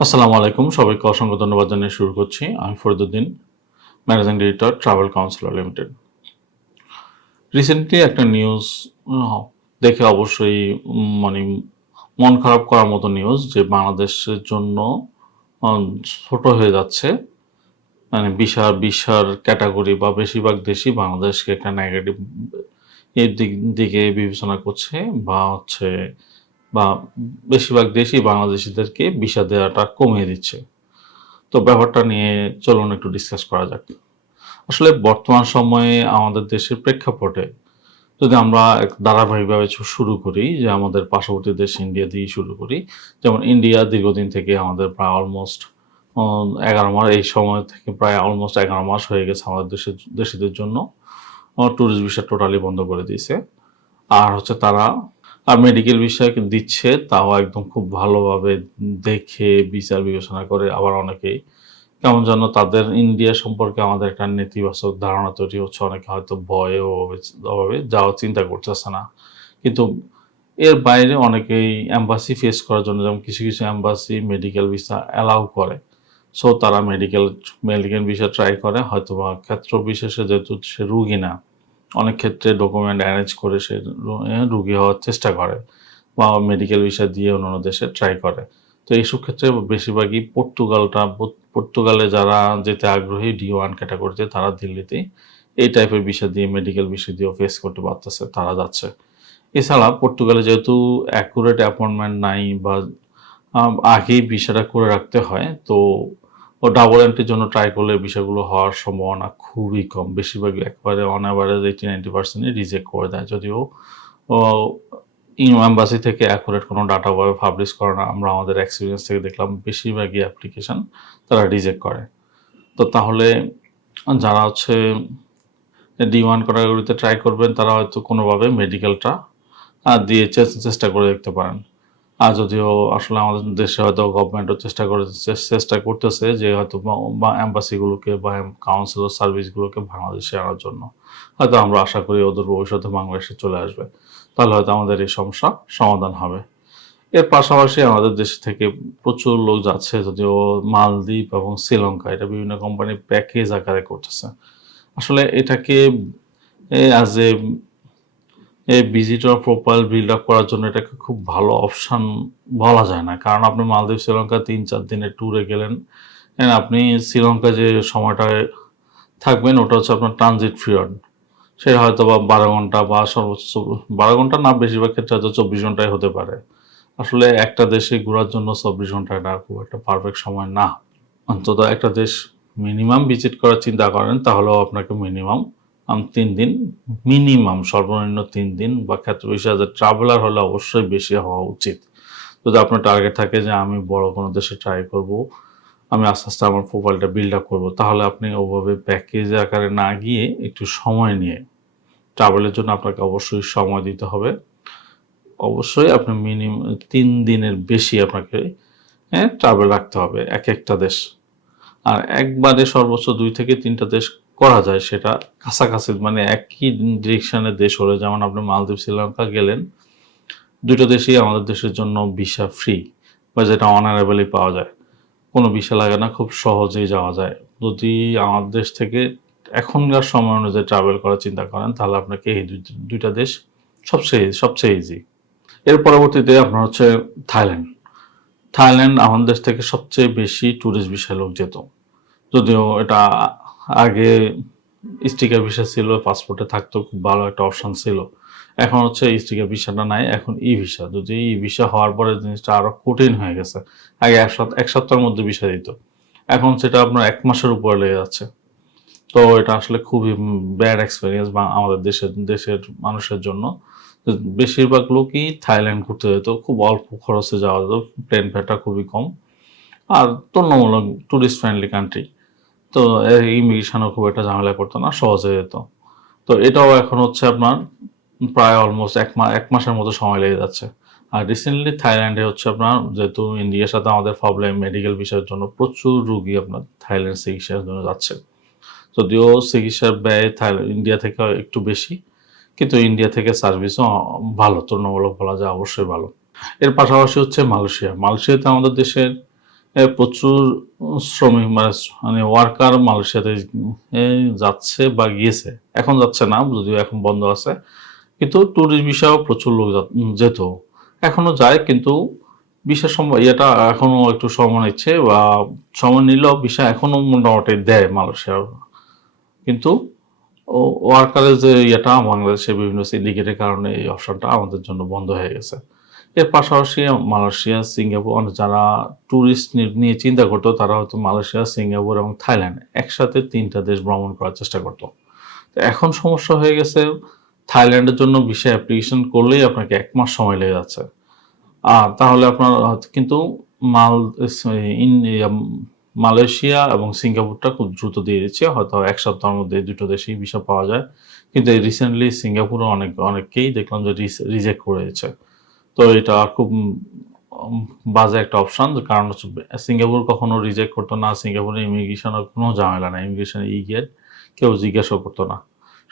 আসসালামু আলাইকুম। সবাইকে অসংখ্য ধন্যবাদ জানিয়ে শুরু করছি। আমি Fariduddin managing director, travel counsellor limited. Recently একটা নিউজ দেখে অবশ্যই মানে মন খারাপ করার মতো নিউজ যে বাংলাদেশের জন্য ছোট হয়ে যাচ্ছে। মানে বিশাল বিশাল ক্যাটাগরি বা বেশিরভাগ দেশই বাংলাদেশকে একটা নেগেটিভ এর দিক, দিকে বিবেচনা করছে বা হচ্ছে বা বেশিরভাগ দেশই বাংলাদেশিদেরকে ভিসা দেওয়াটা কমিয়ে দিচ্ছে। তো ব্যাপারটা নিয়ে চলুন একটু ডিসকাস করা যাক। আসলে বর্তমান সময়ে আমাদের দেশের প্রেক্ষাপটে যদি আমরা এক ধারাবাহিকভাবে শুরু করি, যে আমাদের পার্শ্ববর্তী দেশ ইন্ডিয়া দিয়ে শুরু করি, যেমন ইন্ডিয়া দীর্ঘদিন থেকে আমাদের প্রায় অলমোস্ট এগারো মাস, এই সময় থেকে প্রায় অলমোস্ট এগারো মাস হয়ে গেছে আমাদের দেশের দেশিদের জন্য। ট্যুরিস্ট ভিসা টোটালি বন্ধ করে দিয়েছে। আর হচ্ছে তারা আর মেডিকেল বিষয় দিচ্ছে, তাও একদম খুব ভালোভাবে দেখে, বিচার বিবেচনা করে আবার অনেকেই। কেমন যেন তাদের ইন্ডিয়া সম্পর্কে আমাদের একটা নেতিবাচক ধারণা তৈরি হচ্ছে, অনেকে হয়তো ভয়ে অভাবে যাওয়ার চিন্তা করতেছে না। কিন্তু এর বাইরে অনেকেই অ্যাম্বাসি ফেস করার জন্য, যেমন কিছু কিছু অ্যাম্বাসি মেডিকেল ভিসা অ্যালাউ করে। সো তারা মেডিকেল মেডিকেল ভিসা ট্রাই করে হয়তো বা ক্ষেত্র বিশেষে যেহেতু সে রুগী না অনেক ক্ষেত্রে ডকুমেন্ট অ্যারেঞ্জ করে সে রুগী হওয়ার চেষ্টা করে বা মেডিকেল ভিসা দিয়ে অন্যান্য দেশে ট্রাই করে। তো এইসব ক্ষেত্রে বেশিরভাগই পর্তুগালটা পর্তুগালে যারা যেতে আগ্রহী ডি ওয়ান ক্যাটাগরিতে তারা দিল্লিতেই এই টাইপের বিষয় দিয়ে মেডিকেল বিষয় দিয়েও ফেস করতে পারতেছে, তারা যাচ্ছে। এছাড়া পর্তুগালে যেহেতু অ্যাকুরেট অ্যাপয়েন্টমেন্ট নাই বা আগেই বিষয়টা করে রাখতে হয়, তো ও ডাবল এন্ট্রির জন্য ট্রাই করলে বিষয়গুলো হওয়ার সম্ভাবনা খুবই কম। বেশিরভাগই একবারে অন অ্যাভারেজ এইটি নাইনটি পার্সেন্টই রিজেক্ট করে দেয়। যদিও অ্যাম্বাসি থেকে অ্যাকুরেট কোনো ডাটা ভাবে পাবলিশ করে না, আমরা আমাদের এক্সপিরিয়েন্স থেকে দেখলাম বেশিরভাগই অ্যাপ্লিকেশন তারা রিজেক্ট করে। তো তাহলে যারা হচ্ছে ডি ওয়ান ক্যাটাগরিতে ট্রাই করবেন, তারা হয়তো কোনোভাবে মেডিকেলটা দিয়ে চেষ্টা করে দেখতে পারেন। আর যদিও আসলে আমাদের দেশে হয়তো গভর্নমেন্টও চেষ্টা করে চেষ্টা করতেছে যে হয়তো বা- অ্যাম্বাসিগুলোকে বা কাউন্সিলর সার্ভিসগুলোকে বাংলাদেশে আনার জন্য। হয়তো আমরা আশা করি ওদের ভবিষ্যতে বাংলাদেশে চলে আসবে। তাহলে হয়তো আমাদের এই সমস্যা সমাধান হবে। এর পাশাপাশি আমাদের দেশ থেকে প্রচুর লোক যাচ্ছে, যদিও মালদ্বীপ এবং শ্রীলঙ্কা, এটা বিভিন্ন কোম্পানি প্যাকেজ আকারে করতেছে। আসলে এটাকে অ্যাজ এ এই ভিজিটর প্রোফাইল বিল্ড আপ করার জন্য এটাকে খুব ভালো অপশান বলা যায় না। কারণ আপনি মালদ্বীপ, শ্রীলঙ্কা তিন, চার দিনের ট্যুরে গেলেন আপনি শ্রীলঙ্কা যে সময়টায় থাকবেন, ওটা হচ্ছে আপনার ট্রানজিট পিরিয়ড সেটা হয়তো বা বারো ঘণ্টা বা সর্বোচ্চ বারো ঘণ্টা না, বেশিরভাগ ক্ষেত্রে হয়তো চব্বিশ ঘন্টায় হতে পারে। আসলে একটা দেশে ঘোরার জন্য চব্বিশ ঘন্টাটা খুব একটা পারফেক্ট সময় না। অন্তত একটা দেশ মিনিমাম ভিজিট করার চিন্তা করেন, তাহলেও আপনাকে মিনিমাম তিন দিন, মিনিমাম সর্বনিম্ন তিন দিন বা ক্ষেত্র বিশেষে ট্রাভেলার হলে অবশ্যই বেশি হওয়া উচিত। যদি আপনার টার্গেট থাকে যে আমি বড় কোনো দেশে ট্রাই করব, আমি আস্তে আস্তে আমার প্রোফাইলটা বিল্ড আপ করব, তাহলে আপনি ওভাবে প্যাকেজ আকারে না গিয়ে একটু সময় নিয়ে ট্রাভেলের জন্য আপনাকে অবশ্যই সময় দিতে হবে। অবশ্যই আপনি মিনিমাম তিন দিনের বেশি আপনাকে হ্যাঁ ট্রাভেল রাখতে হবে এক একটা দেশ। আর একবারে সর্বোচ্চ দুই থেকে তিনটা দেশ করা যায় সেটা কাছাকাছি মানে একই ডিরেকশনের দেশ হলে। যেমন আপনি মালদ্বীপ, শ্রীলঙ্কা গেলেন, দুটো দেশই আমাদের দেশের জন্য ভিসা ফ্রি বা যেটা অনারেবলি পাওয়া যায়। কোনো ভিসা লাগে না, খুব সহজেই যাওয়া যায়। যদি আমাদের দেশ থেকে এখনকার সময় অনুযায়ী ট্রাভেল করার চিন্তা করেন, তাহলে আপনাকে এই দুই- দুইটা দেশ সবচেয়ে সবচেয়ে ইজি এর পরবর্তীতে আপনার হচ্ছে থাইল্যান্ড। থাইল্যান্ড আমাদের দেশ থেকে সবচেয়ে বেশি ট্যুরিস্ট বিষয় লোক যেত। যদিও এটা আগে স্টিকার ভিসা ছিল পাসপোর্টে থাকতো, খুব ভালো একটা অপশন ছিল। এখন হচ্ছে স্টিকার ভিসাটা নাই, এখন ই ভিসা যদি ই ভিসা হওয়ার পরে জিনিসটা আরও কঠিন হয়ে গেছে, আগে এক সপ্তাহ, এক সপ্তাহের মধ্যে ভিসা দিত। এখন সেটা আপনার এক মাসের উপরে লেগে যাচ্ছে। তো এটা আসলে খুবই ব্যাড এক্সপিরিয়েন্স বা আমাদের দেশের দেশের মানুষের জন্য। বেশিরভাগ লোকই থাইল্যান্ড ঘুরতে যেত, খুব অল্প খরচে যাওয়া যেত প্লেন ফেয়ারটা খুবই কম। আর তুলনামূলক টুরিস্ট ফ্রেন্ডলি কান্ট্রি তো ইমিগ্রেশনও খুব একটা ঝামেলা করতো না, সহজে যেত। তো এটাও এখন হচ্ছে আপনার প্রায় অলমোস্ট এক মাস এক মাসের মতো সময় লেগে যাচ্ছে। আর রিসেন্টলি থাইল্যান্ডে হচ্ছে আপনার যেহেতু ইন্ডিয়ার সাথে আমাদের প্রবলেম মেডিকেল বিষয়ের জন্য প্রচুর রুগী আপনার থাইল্যান্ড চিকিৎসার জন্য যাচ্ছে। যদিও চিকিৎসার ব্যয় ইন্ডিয়া থেকে একটু বেশি, কিন্তু ইন্ডিয়া থেকে সার্ভিসও ভালো, তুলনামূলক বলা যায় অবশ্যই ভালো। এর পাশাপাশি হচ্ছে মালয়েশিয়া। মালয়েশিয়াতে আমাদের দেশের প্রচুর শ্রমিক মানে মানে ওয়ার্কার মালয়েশিয়াতে এ, যাচ্ছে বা গিয়েছে। এখন যাচ্ছে না যদিও এখন বন্ধ আছে। কিন্তু ট্যুরিস্ট ভিসাও প্রচুর লোক যেত। এখনও যায় কিন্তু ভিসা সময় এটা এখনও একটু সময় নিচ্ছে বা সময় নিলেও ভিসা এখনও মোটামুটি দেয় মালয়েশিয়া কিন্তু ওয়ার্কারের যে ইয়েটা বাংলাদেশে বিভিন্ন সিন্ডিকেটের কারণে এই অপশনটা আমাদের জন্য বন্ধ হয়ে গেছে। এর পাশাপাশি মালয়েশিয়া, সিঙ্গাপুর যারা ট্যুরিস্ট নিয়ে চিন্তা করতো, তারা হয়তো মালয়েশিয়া, সিঙ্গাপুর এবং থাইল্যান্ড একসাথে তিনটা দেশ ভ্রমণ করার চেষ্টা করতো। তো এখন সমস্যা হয়ে গেছে, থাইল্যান্ডের জন্য ভিসা অ্যাপ্লিকেশন করলেই আপনাকে এক মাস সময় লেগে যাচ্ছে। আর তাহলে আপনার কিন্তু মাল মালয়েশিয়া এবং সিঙ্গাপুরটা খুব দ্রুত দিয়ে দিচ্ছে, হয়তো এক সপ্তাহের মধ্যে দুটো দেশেই ভিসা পাওয়া যায়। কিন্তু রিসেন্টলি সিঙ্গাপুরে অনেক, অনেককেই দেখলাম যে রিজেক্ট করে দিচ্ছে তো এটা খুব বাজে একটা অপশন কারণ হচ্ছে, সিঙ্গাপুর কখনো রিজেক্ট করতো না, সিঙ্গাপুরে ইমিগ্রেশনের কোনো ঝামেলা না ইমিগ্রেশন ই গেট কেউ জিজ্ঞাসা করতো না।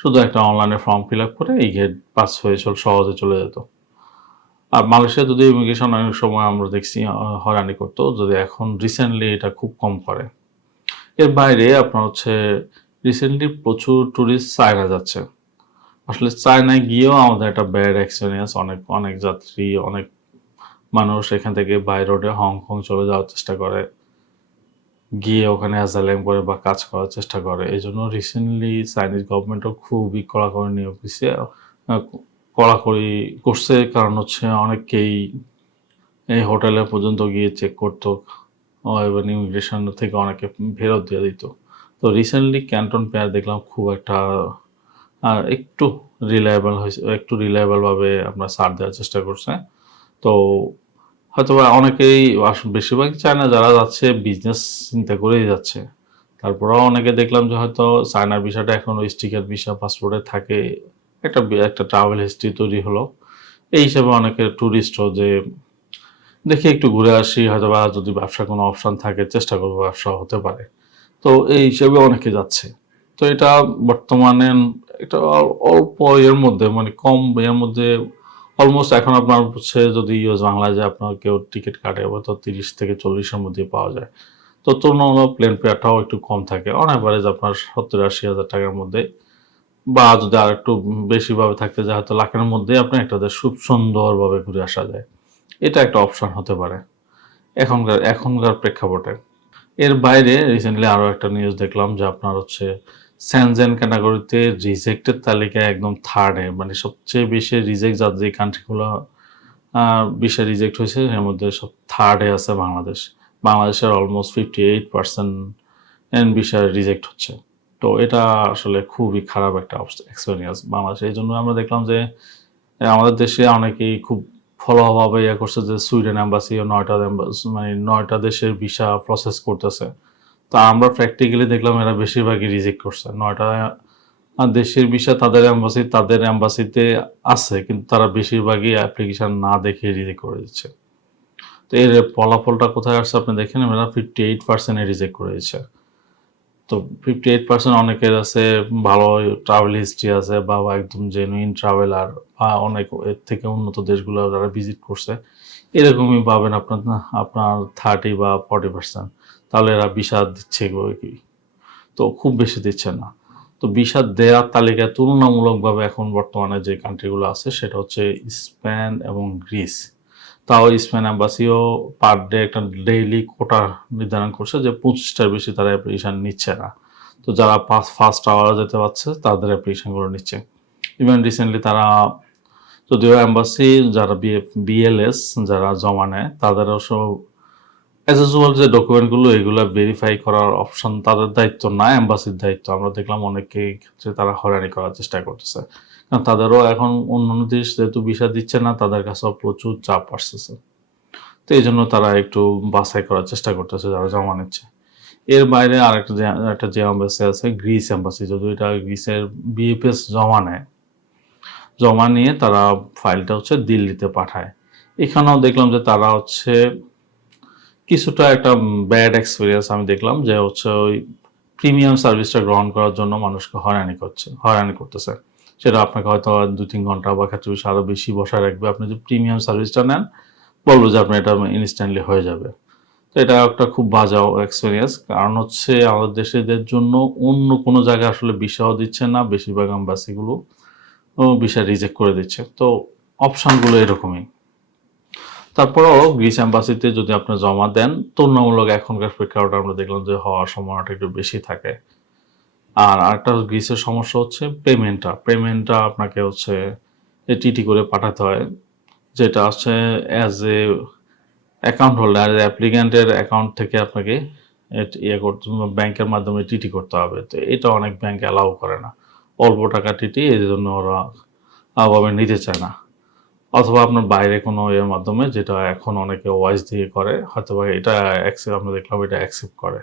শুধু একটা অনলাইনে ফর্ম ফিল আপ করে এই গেট পাস হয়ে চল, সহজে চলে যেত। আর মালয়েশিয়া যদি ইমিগ্রেশন অনেক সময় আমরা দেখছি হয়রানি করতো, যদি এখন রিসেন্টলি এটা খুব কম করে। এর বাইরে আপনার হচ্ছে রিসেন্টলি প্রচুর ট্যুরিস্ট চায়না যাচ্ছে। আসলে চায়নায় গিয়েও আমাদের একটা ব্যাড এক্সপিরিয়েন্স অনেক অনেক যাত্রী, অনেক মানুষ এখান থেকে বাই রোডে হংকং চলে যাওয়ার চেষ্টা করে। গিয়ে ওখানে অ্যাজাইলাম করে বা কাজ করার চেষ্টা করে। এই জন্য রিসেন্টলি চাইনিজ গভর্নমেন্টও খুবই কড়াকড়ি নিয়োগ দিচ্ছে কড়াকড়ি করছে। কারণ হচ্ছে অনেকেই এই হোটেলে পর্যন্ত গিয়ে চেক করতো। এবং ইমিগ্রেশন থেকে অনেকে ফেরত দিয়ে দিত। তো রিসেন্টলি ক্যান্টন পেয়ার দেখলাম খুব একটা আর একটু রিলায়েবল হয়েছে একটু রিলায়েবলভাবে আপনার সার দেওয়ার চেষ্টা করছে। তো হয়তো বা অনেকেই বেশিরভাগই চায়না যারা যাচ্ছে বিজনেস চিন্তা করেই যাচ্ছে। তারপরেও অনেকে দেখলাম যে হয়তো চায়নার বিষয়টা এখন ওই স্টিকার ভিসা পাসপোর্টে থাকে, একটা একটা ট্রাভেল হিস্ট্রি তৈরি হলো। এই হিসাবে অনেকে ট্যুরিস্টও যে দেখি একটু ঘুরে আসি হয়তো বা যদি ব্যবসার কোনো অপশন থাকে, চেষ্টা করব ব্যবসা হতে পারে। তো এই হিসেবে অনেকে যাচ্ছে। তো এটা বর্তমানে অল- অল্প এর মধ্যে মানে কম এর মধ্যে অলমোস্ট এখন আপনার হচ্ছে যদি ইউএস বাংলায় যায়, আপনার কেউ টিকিট কাটে তো তিরিশ থেকে চল্লিশের মধ্যে পাওয়া যায়। তো তুলনামূলক প্লেন ফেয়ারটাও একটু কম থাকে। অন অ্যাভারেজ আপনার সত্তর আশি হাজার টাকার মধ্যে। বা যদি আর একটু বেশিভাবে থাকতে যায়, হয়তো লাখের মধ্যে আপনি একটা খুব সুন্দরভাবে ঘুরে আসা যায়। এটা একটা অপশন হতে পারে। এখনকার এখনকার প্রেক্ষাপটে। এর বাইরে রিসেন্টলি আরও একটা নিউজ দেখলাম যে আপনার হচ্ছে স্যানজেন ক্যাটাগরিতে রিজেক্টের তালিকায় একদম থার্ডে মানে সবচেয়ে বেশি রিজেক্ট যার যে কান্ট্রিগুলো বেশি রিজেক্ট হয়েছে, এর মধ্যে সব থার্ডে আছে বাংলাদেশ। বাংলাদেশের অলমোস্ট ফিফটি এইট পার্সেন্ট এন বিষয় রিজেক্ট হচ্ছে। তো এটা আসলে খুবই খারাপ একটা এক্সপিরিয়েন্স বাংলাদেশে। এই জন্য আমরা দেখলাম যে আমাদের দেশে অনেকেই খুব ফলোভাবে ইয়ে করছে যে সুইডেন অ্যাম্বাসি ও নয়টা মানে নয়টা দেশের ভিসা প্রসেস করতেছে। তা আমরা প্র্যাকটিক্যালি দেখলাম এরা বেশিরভাগই রিজেক্ট করছে। নয়টা দেশের ভিসা তাদের অ্যাম্বাসি তাদের অ্যাম্বাসিতে আছে, কিন্তু তারা বেশিরভাগই অ্যাপ্লিকেশন না দেখে রিজেক্ট করে দিচ্ছে। তো এর ফলাফলটা কোথায় আসছে আপনি দেখেন এরা ফিফটি এইট পার্সেন্টে রিজেক্ট করে দিচ্ছে তো ফিফটি এইট পার্সেন্ট অনেকের আছে ভালো ট্রাভেল হিস্ট্রি আছে বা একদম জেনুইন ট্রাভেলার বা অনেক এর থেকে উন্নত দেশগুলো যারা ভিজিট করছে, এরকমই পাবেন আপনার আপনার থার্টি বা ফর্টি পার্সেন্ট তাহলে এরা বিষাদ দিচ্ছে কি? তো খুব বেশি দিচ্ছে না। তো বিষাদ দেওয়ার তালিকায় তুলনামূলকভাবে এখন বর্তমানে যে কান্ট্রিগুলো আছে, সেটা হচ্ছে স্পেন এবং গ্রিস। তাও স্পেন অ্যাম্বাসিও পার ডে একটা ডেইলি কোটা নির্ধারণ করছে যে পঁচিশটার বেশি তারা অ্যাপ্লিকেশন নিচ্ছে না। তো যারা পাঁচ ফার্স্ট আওয়ার যেতে পারছে, তাদের অ্যাপ্লিকেশনগুলো নিচ্ছে। ইভেন রিসেন্টলি তারা, যদিও অ্যাম্বাসি যারা বিএলএস যারা জমা নেয়, তাদেরও সব অ্যাজ ইউজুয়াল যে ডকুমেন্টগুলো এগুলো ভেরিফাই করার অপশন তাদের দায়িত্ব না অ্যাম্বাসির দায়িত্ব। আমরা দেখলাম অনেকে ক্ষেত্রে তারা হয়রানি করার চেষ্টা করতেছে। কারণ তাদেরও এখন অন্যান্য দেশ যেহেতু ভিসা দিচ্ছে না, তাদের কাছেও প্রচুর চাপ আসতেছে। তো এই জন্য তারা একটু বাছাই করার চেষ্টা করতেছে যারা জমা নিচ্ছে। এর বাইরে আরেকটা যে একটা যে অ্যাম্বাসি আছে গ্রিস অ্যাম্বাসি যদি এটা গ্রিসের বিএফএস জমা নেয়। জমা নিয়ে তারা ফাইলটা হচ্ছে দিল্লিতে পাঠায়। এখানেও দেখলাম যে তারা হচ্ছে কিছুটা একটা ব্যাড এক্সপিরিয়েন্স আমি দেখলাম যে হচ্ছে ওই প্রিমিয়াম সার্ভিসটা গ্রহণ করার জন্য মানুষকে হয়রানি করছে, হয়রানি করতেছে। সেটা আপনাকে হয়তো দু তিন ঘণ্টা বা ক্ষেত্রে আরও বেশি বসায় রাখবে। আপনি যদি প্রিমিয়াম সার্ভিসটা নেন, বলব যে আপনার এটা ইনস্ট্যান্টলি হয়ে যাবে। তো এটা একটা খুব বাজে এক্সপিরিয়েন্স কারণ হচ্ছে আমাদের দেশেদের জন্য অন্য কোনো জায়গায় আসলে ভিসাও দিচ্ছে না, বেশিরভাগ অ্যাম্বাসিগুলো ভিসা রিজেক্ট করে দিচ্ছে। তো অপশানগুলো এরকমই। তারপরেও গ্রিস অ্যাম্বাসিতে যদি আপনি জমা দেন, তুলনামূলক এখনকার প্রেক্ষাপটে আমরা দেখলাম যে হওয়ার সম্ভাবনাটা একটু বেশি থাকে। আর আরেকটা গ্রিসের সমস্যা হচ্ছে পেমেন্টটা। পেমেন্টটা আপনাকে হচ্ছে টিটি করে পাঠাতে হয়, যেটা হচ্ছে অ্যাজ এ অ্যাকাউন্ট হোল্ডার অ্যাপ্লিক্যান্টের অ্যাকাউন্ট থেকে আপনাকে ইয়ে করতে, ব্যাংকের মাধ্যমে টিটি করতে হবে। তো এটা অনেক ব্যাংক অ্যালাউ করে না। অল্প টাকা টিটি এই জন্য ওরা ভাবে নিতে চায় না। অথবা আপনার বাইরে কোনো এর মাধ্যমে যেটা এখন অনেকে ওয়াইস দিয়ে করে হয়তো বা এটা আমরা দেখলাম এটা অ্যাকসেপ্ট করে।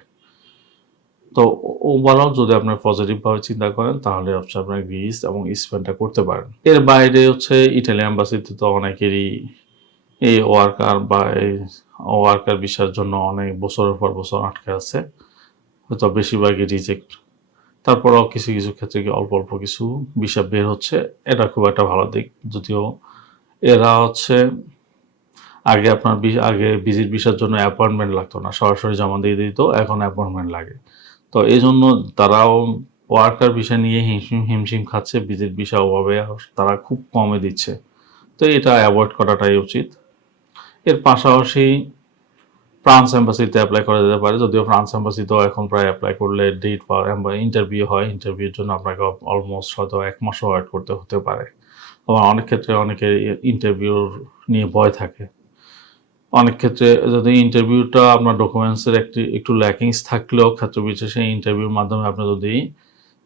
তো ওভারঅল যদি আপনার পজিটিভভাবে চিন্তা করেন, তাহলে হচ্ছে আপনার গ্রিস এবং স্পেনটা করতে পারেন। এর বাইরে হচ্ছে ইটালি অ্যাম্বাসিতে তো অনেকেরই এই ওয়ার্কার বা এই ওয়ার্কার বিষয়ের জন্য অনেক বছরের পর বছর আটকে আছে, হয়তো বেশিরভাগই রিজেক্ট তারপরেও কিছু কিছু ক্ষেত্রে অল্প অল্প কিছু বিষয় বের হচ্ছে, এটা খুব একটা ভালো দিক। যদিও এরা হচ্ছে আগে আপনার আগে ভিজিট ভিসার জন্য অ্যাপয়েন্টমেন্ট লাগতো না। সরাসরি জমা দিয়ে দিত, এখন অ্যাপয়েন্টমেন্ট লাগে। তো এই জন্য তারাও ওয়ার্কার ভিসা নিয়ে হিমশিম হিমশিম খাচ্ছে ভিজিট ভিসা অভাবে তারা খুব কমে দিচ্ছে। তো এটা অ্যাভয়েড করাটাই উচিত। এর পাশাপাশি ফ্রান্স এম্বাসিতে অ্যাপ্লাই করা যেতে পারে। যদিও ফ্রান্স এম্বাসিতেও এখন প্রায় অ্যাপ্লাই করলে ডেট পাওয়া ইন্টারভিউ হয়। ইন্টারভিউর জন্য আপনাকে অলমোস্ট হয়তো এক মাসও ওয়েট করতে হতে পারে। আবার অনেক ক্ষেত্রে অনেকের ইন্টারভিউর নিয়ে ভয় থাকে। অনেক ক্ষেত্রে যদি ইন্টারভিউটা আপনার ডকুমেন্টসের একটি, একটু ল্যাকিংস থাকলেও ক্ষেত্র বিশেষে ইন্টারভিউর মাধ্যমে আপনি যদি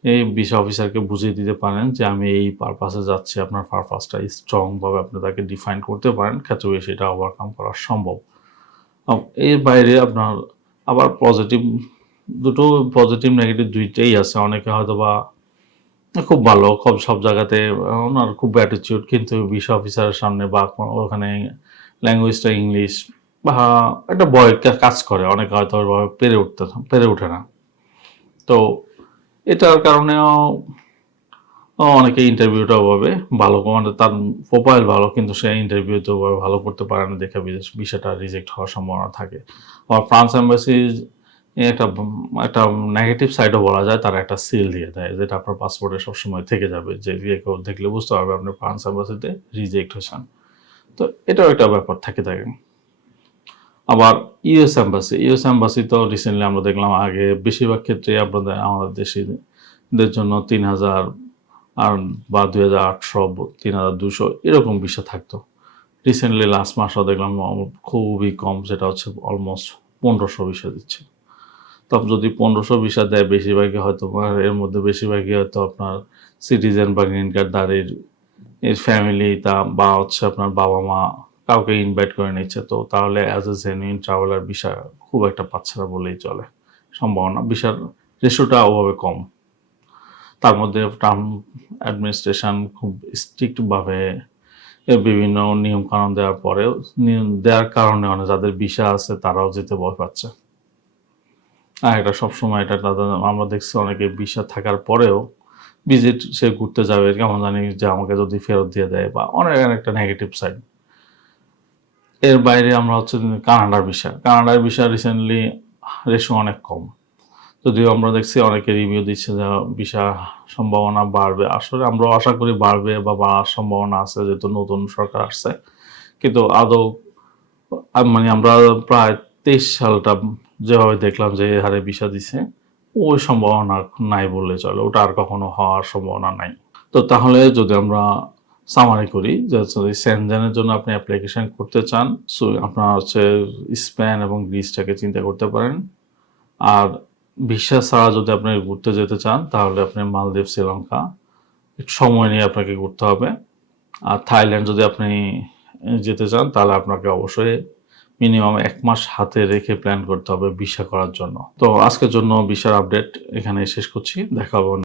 এই ভিসা অফিসারকে বুঝিয়ে দিতে পারেন যে আমি এই পারপাসে যাচ্ছি, আপনার পারপাসটা স্ট্রংভাবে আপনি তাকে ডিফাইন করতে পারেন ক্ষেত্র বিশেষে এটা ওভারকাম করা সম্ভব। এর বাইরে আপনার আবার পজিটিভ দুটো পজিটিভ নেগেটিভ দুইটাই আছে। অনেকে হয়তো বা খুব ভালো, খুব সব জায়গাতে ওনার খুব অ্যাটিটিউড কিন্তু ভিসা অফিসারের সামনে বা ওখানে ল্যাঙ্গুয়েজটা ইংলিশ বা একটা কা- কাজ করে। অনেকে হয়তো পেরে উঠতে, পেরে ওঠে না। তো এটার কারণেও অনেকে ইন্টারভিউটা ওভাবে ভালো মানে তার প্রোফাইল ভালো, কিন্তু সে ইন্টারভিউতে ওভাবে ভালো করতে পারে না, দেখে বিদেশ- বিষয়টা রিজেক্ট হওয়ার সম্ভাবনা থাকে। আর ফ্রান্স এম্বাসি একটা একটা নেগেটিভ সাইডও বলা যায়, তারা একটা সিল দিয়ে দেয়, যেটা আপনার পাসপোর্টে সবসময় থেকে যাবে, যে যে কেউ দেখলে বুঝতে পারবে আপনি ফ্রান্স এম্বাসিতে রিজেক্ট হয়েছেন। তো এটাও একটা ব্যাপার, থাকে থাকে আবার ইউএস এম্বাসি ইউএস এম্বাসি তো রিসেন্টলি আমরা দেখলাম আগে বেশিরভাগ ক্ষেত্রে আপনাদের, আমাদের দেশিদের জন্য তিন হাজার আর, বা দুই হাজার আটশো, তিন হাজার দুশো এরকম বিষয় থাকতো। রিসেন্টলি লাস্ট মাসও দেখলাম, খুবই কম, যেটা হচ্ছে অলমোস্ট পনেরোশো বিষয় দিচ্ছে। তবে যদি পনেরোশো ভিসা দেয়, বেশিরভাগই হয়তো এর মধ্যে বেশিরভাগই হয়তো আপনার সিটিজেন বা গ্রিন কার্ড দাঁড়ির এর ফ্যামিলি তা বা হচ্ছে আপনার বাবা মা কাউকে ইনভাইট করে নিচ্ছে। তো তাহলে as a genuine traveller visa খুব একটা পাচ্ছে না বলেই চলে। সম্ভাবনা ভিসার রেশোটা ওভাবে কম। তার মধ্যে ট্রাম্প অ্যাডমিনিস্ট্রেশন খুব স্ট্রিক্টভাবে বিভিন্ন নিয়ম কানুন দেওয়ার পরেও দেওয়ার কারণে অনেক যাদের ভিসা আছে তারাও যেতে ভয় পাচ্ছে। আর এটা সবসময় এটা তাদের আমরা দেখছি অনেকে ভিসা থাকার পরেও ভিজিট, সে ঘুরতে যাবে, কেমন জানি যে আমাকে যদি ফেরত দিয়ে দেয় বা অনেক একটা নেগেটিভ সাইড এর বাইরে আমরা হচ্ছে কানাডার ভিসা কানাডার ভিসা রিসেন্টলি রেশো অনেক কম। যদিও আমরা দেখছি অনেকে রিভিউ দিচ্ছে যে ভিসা সম্ভাবনা বাড়বে। আসলে আমরা আশা করি বাড়বে বা বাড়ার সম্ভাবনা আছে, যেহেতু নতুন সরকার আসছে। কিন্তু আদৌ মানে আমরা প্রায় তেইশ সালটা যেভাবে দেখলাম যে হারে বিষা দিছে, ওই সম্ভাবনা নাই বললে চলে, ওটা আর কখনো হওয়ার সম্ভাবনা নাই। তো তাহলে যদি আমরা সামারি করি যে যদি সেনজেনের জন্য আপনি অ্যাপ্লিকেশন করতে চান সো আপনার হচ্ছে স্পেন এবং গ্রিসটাকে চিন্তা করতে পারেন। আর ভিসা ছাড়া যদি আপনি ঘুরতে যেতে চান, তাহলে আপনি মালদ্বীপ, শ্রীলঙ্কা, একটু সময় নিয়ে আপনাকে ঘুরতে হবে। আর থাইল্যান্ড যদি আপনি যেতে চান, তাহলে আপনাকে অবশ্যই মিনিমাম এক মাস হাতে রেখে প্ল্যান করতে হবে ভিসা করার জন্য। তো আজকের জন্য বিশার আপডেট এখানে শেষ করছি। দেখা হবে